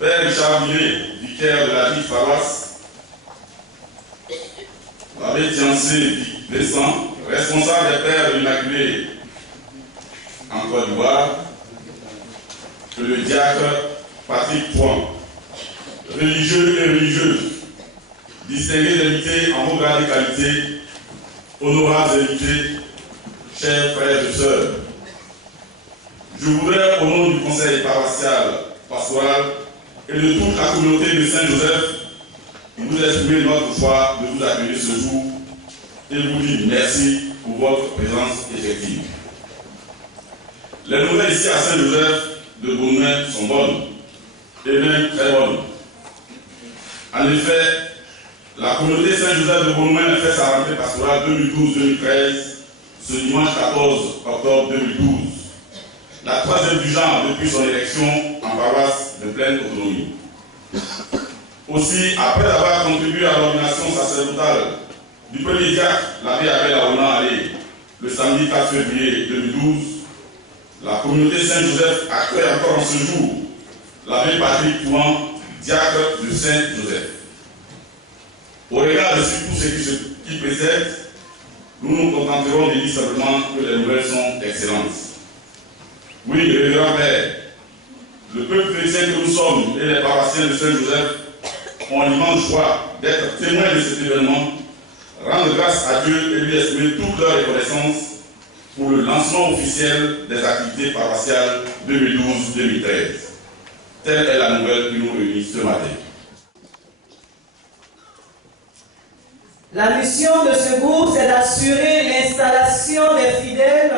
Père Richard Millet, vicaire de la ville paroisse, l'abbé Tiancé Vincent, responsable des Pères de l'Immaculée en Côte d'Ivoire, le diacre Patrick Pouan, religieux et religieuses, distingués invités en vos grades et qualités, honorables invités, chers frères et sœurs. Je voudrais, au nom du conseil paroissial pastoral et de toute la communauté de Saint-Joseph, vous exprimer notre joie de vous accueillir ce jour et vous dire merci pour votre présence effective. Les nouvelles ici à Saint-Joseph de Beaunois sont bonnes, et même très bonnes. En effet, la communauté Saint-Joseph de Beaunois a fait sa rentrée pastorale 2012-2013 ce dimanche 14 octobre 2012, la troisième du genre depuis son élection en paroisse de pleine autonomie. Aussi, après avoir contribué à l'ordination sacerdotale du premier diacre, l'abbé Abel Aronan Allé, le samedi 4 février 2012, la communauté Saint-Joseph accueille encore en ce jour l'abbé Patrick Pouan, diacre de Saint-Joseph. Au regard de tout ce qui précède, nous nous contenterons de dire simplement que les nouvelles sont excellentes. Oui, révérend Père, le peuple chrétien que nous sommes et les paroissiens de Saint-Joseph ont l'immense joie d'être témoins de cet événement, rendre grâce à Dieu et lui exprimer toute leur reconnaissance pour le lancement officiel des activités paroissiales 2012-2013. Telle est la nouvelle qui nous réunit ce matin. La mission de ce groupe, c'est d'assurer l'installation des fidèles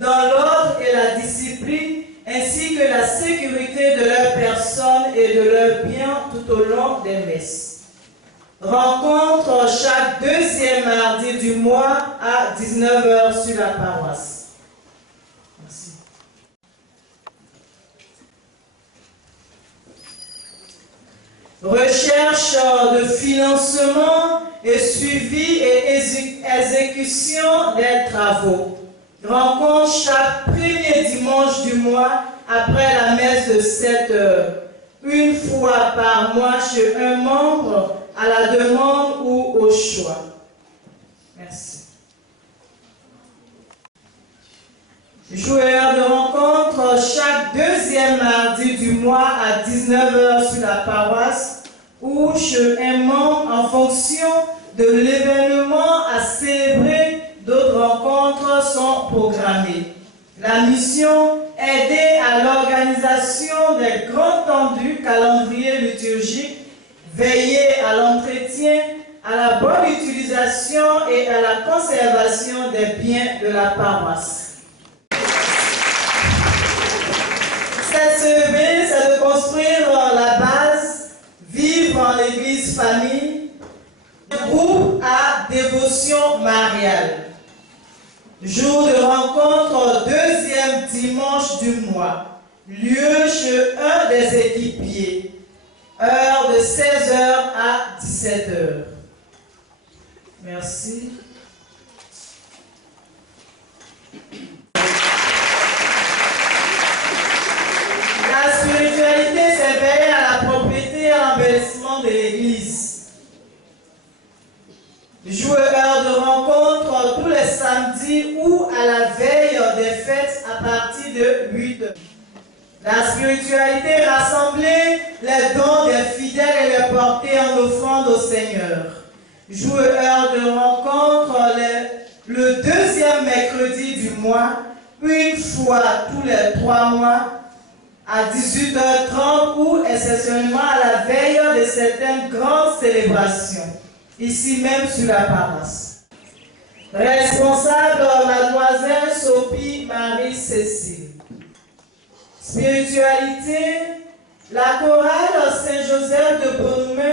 dans l'ordre et la discipline, ainsi que la sécurité de leur personne et de leurs biens tout au long des messes. Rencontre chaque deuxième mardi du mois à 19h sur la paroisse. Merci. Recherche de financement et suivi et exécution des travaux. Rencontre chaque premier dimanche du mois après la messe de 7h, une fois par mois chez un membre à la demande ou au choix. Merci. Joueurs de rencontre chaque deuxième mardi du mois à 19h sur la paroisse ou chez un membre en fonction de l'événement à célébrer. D'autres rencontres sont programmées. La mission, aider à l'organisation des grands temps du calendrier liturgique, veiller à l'entretien, à la bonne utilisation et à la conservation des biens de la paroisse. Cette semaine, c'est de construire la base, vivre en l'église famille, groupe à dévotion mariale. Jour de rencontre, deuxième dimanche du mois. Lieu chez un des équipiers. Heure de 16h à 17h. Merci. La spiritualité, c'est veiller à la propriété et à l'embellissement de l'église. Joueurs de rencontre tous les samedis ou à la veille des fêtes à partir de 8h. La spiritualité, rassembler les dons des fidèles et les porter en offrande au Seigneur. Joueurs de rencontre le deuxième mercredi du mois, une fois tous les 3 mois, à 18h30 ou exceptionnellement à la veille de certaines grandes célébrations. Ici même sur la paroisse. Responsable, mademoiselle Sophie Marie-Cécile. Spiritualité, la chorale Saint-Joseph de Beaunois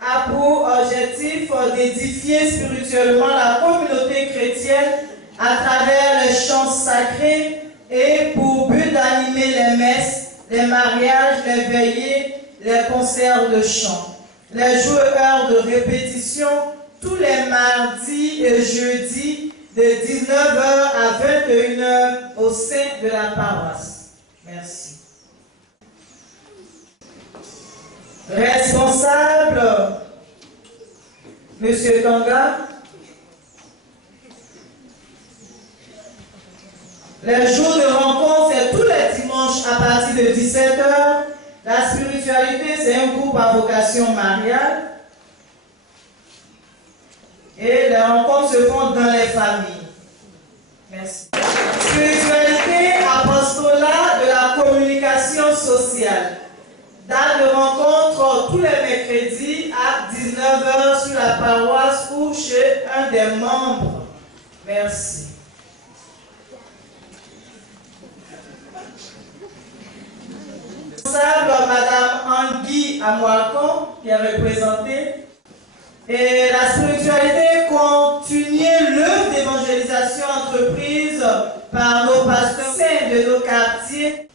a pour objectif d'édifier spirituellement la communauté chrétienne à travers les chants sacrés et pour but d'animer les messes, les mariages, les veillées, les concerts de chant. Les joueurs de répétition tous les mardis et jeudis de 19h à 21h au sein de la paroisse. Merci. Responsable, Monsieur Kanga. Les jours de rencontre, c'est tous les dimanches à partir de 17h. La spiritualité, c'est un groupe à vocation mariale. Et les rencontres se font dans les familles. Merci. Spiritualité, apostolat de la communication sociale. Date de rencontre tous les mercredis à 19h sur la paroisse ou chez un des membres. Merci. Madame Angui Amouakon qui est représentée. Et la spiritualité continue l'œuvre d'évangélisation entreprise par nos pasteurs saints de nos quartiers.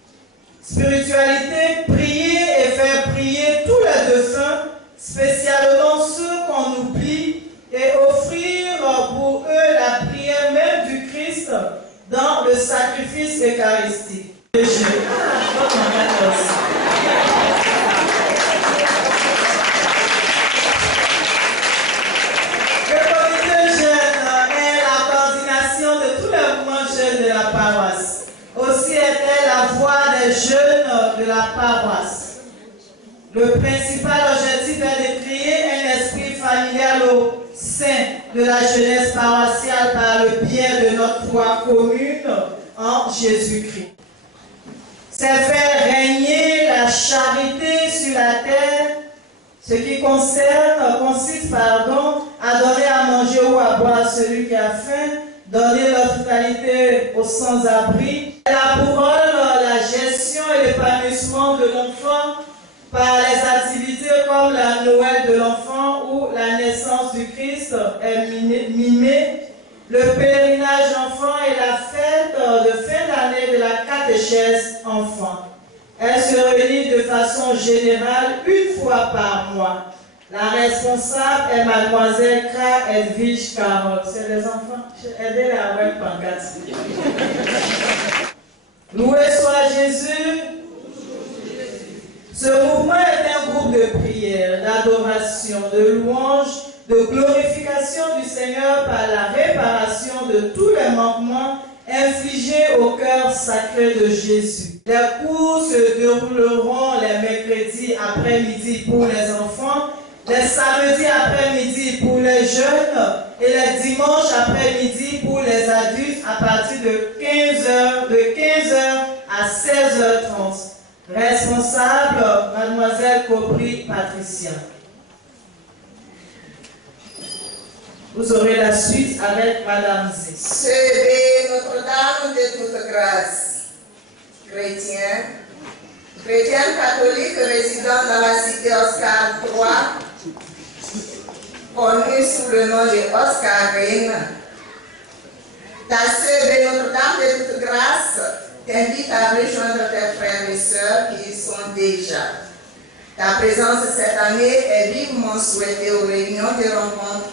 Spiritualité, prier et faire prier tous les défunts, spécialement ceux qu'on oublie, et offrir pour eux la prière même du Christ dans le sacrifice eucharistique. De la paroisse. Aussi était la voix des jeunes de la paroisse. Le principal objectif est de créer un esprit familial au sein de la jeunesse paroissiale par le biais de notre foi commune en Jésus-Christ. C'est faire régner la charité sur la terre, ce qui consiste à donner à manger ou à boire à celui qui a faim, donner l'hospitalité aux sans-abri. La parole, la gestion et l'épanouissement de l'enfant par les activités comme la Noël de l'enfant ou la naissance du Christ est mimée. Le pèlerinage enfant et la fête de fin d'année de la catéchèse enfant. Elle se réunit de façon générale une fois par mois. La responsable est mademoiselle Kra Edwige Carole. C'est les enfants. Aidez-les avec pancarte. Loué soit Jésus. Ce mouvement est un groupe de prière, d'adoration, de louange, de glorification du Seigneur par la réparation de tous les manquements infligés au cœur sacré de Jésus. Les cours se dérouleront les mercredis après-midi pour les enfants, les samedis après-midi pour les jeunes et les dimanches après-midi pour les adultes à partir de 15h à 16h30. Responsable, mademoiselle Cobry Patricia. Vous aurez la suite avec madame Z. Célébrer Notre-Dame de toute grâce. Chrétien catholique résidant dans la cité Oscar III, connu sous le nom de Oscar Reine. Ta sœur de Notre-Dame de toute grâce t'invite à rejoindre tes frères et sœurs qui y sont déjà. Ta présence cette année est vivement souhaitée aux réunions de rencontres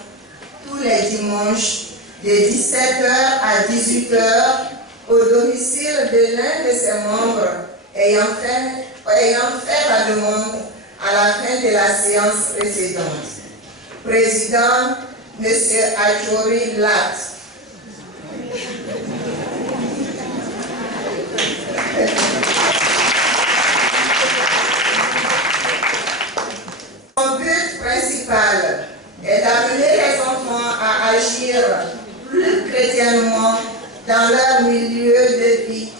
tous les dimanches de 17h à 18h au domicile de l'un de ses membres ayant fait la demande à la fin de la séance précédente. Président, M. Adjouri Lat. Son but principal est d'amener les enfants à agir plus chrétiennement dans leur milieu de vie,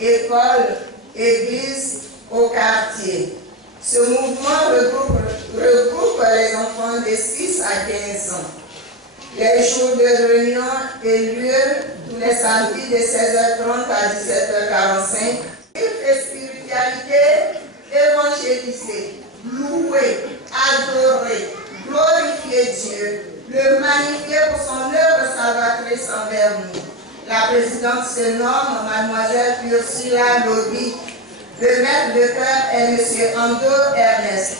école, église, au quartier. Ce mouvement regroupe les enfants de 6 à 15 ans. Les jours de réunion aient lieu tous les samedis de 16h30 à 17h45. Et spiritualité, évangéliser, louer, adorer, glorifier Dieu, le magnifier pour son œuvre salvatrice envers nous. La présidente se nomme Mademoiselle Ursula Lobby. Le maître de chœur est M. Ando Ernest.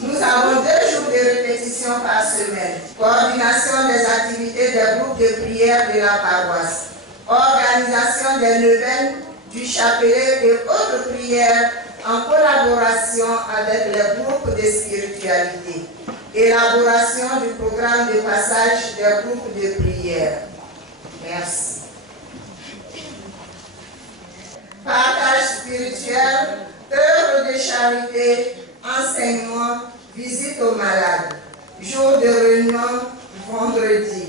Nous avons 2 jours de répétition par semaine. Coordination des activités des groupes de prière de la paroisse. Organisation des neuvaines, du chapelet et autres prières en collaboration collaboration avec les groupes de spiritualité. Élaboration du programme de passage des groupes de prière. Merci. Partage spirituel, œuvre de charité, enseignement, visite aux malades. Jour de réunion, vendredi.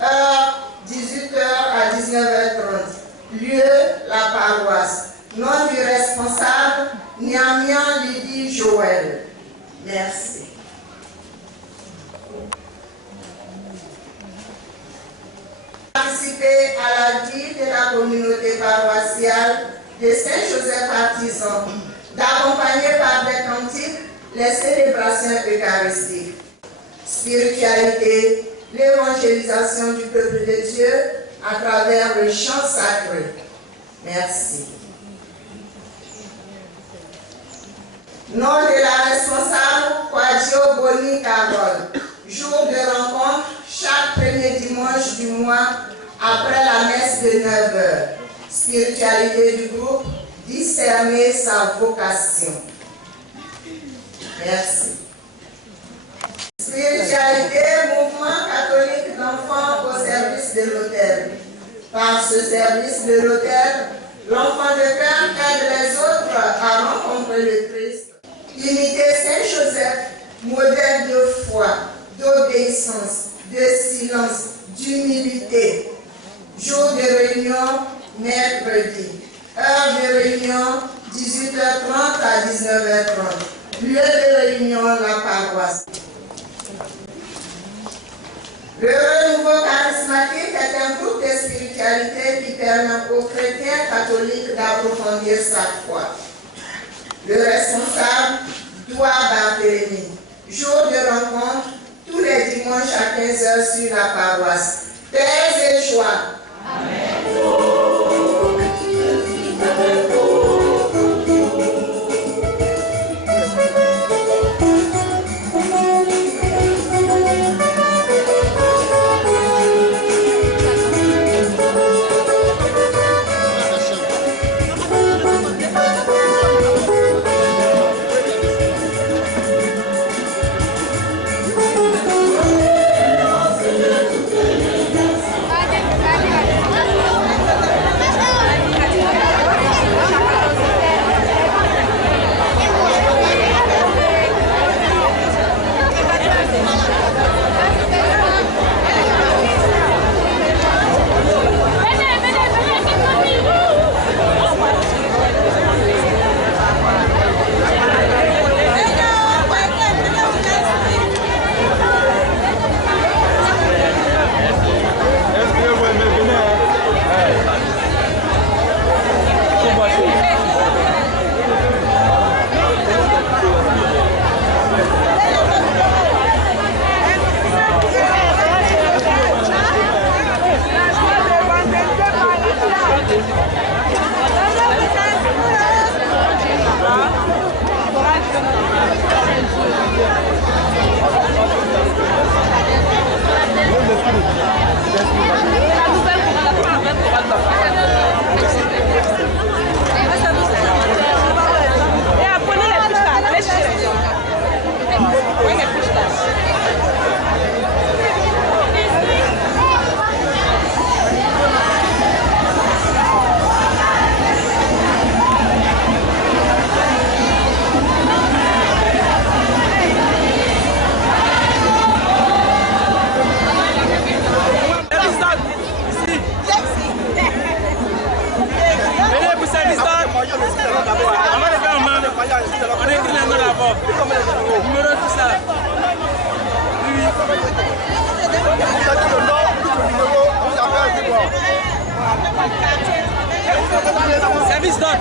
Heure, 18h à 19h30. Lieu, la paroisse. Nom du responsable, Niamian Lydie Joël. Merci. Participer à la vie de la communauté paroissiale de Saint-Joseph Artisan, d'accompagner par des cantiques les célébrations eucharistiques. Spiritualité, l'évangélisation du peuple de Dieu à travers le chant sacré. Merci. Nom de la responsable, Quadio Boni Carole. Jour de rencontre, chaque premier dimanche du mois, après la messe de 9h. Spiritualité du groupe, discerner sa vocation. Merci. Spiritualité, mouvement catholique d'enfants au service de l'autel. Par ce service de l'autel, l'enfant de cœur aide les autres à rencontrer le Christ. Imiter Saint-Joseph, modèle de foi, d'obéissance, de silence, d'humilité. Jour de réunion, mercredi. Heure de réunion, 18h30 à 19h30. Lieu de réunion, la paroisse. Le renouveau charismatique est un groupe de spiritualité qui permet aux chrétiens catholiques d'approfondir sa foi. Le responsable, Doua Barthélemy. Jour de rencontre, tous les dimanches à 15h sur la paroisse. Paix et joie. Amen. Service done.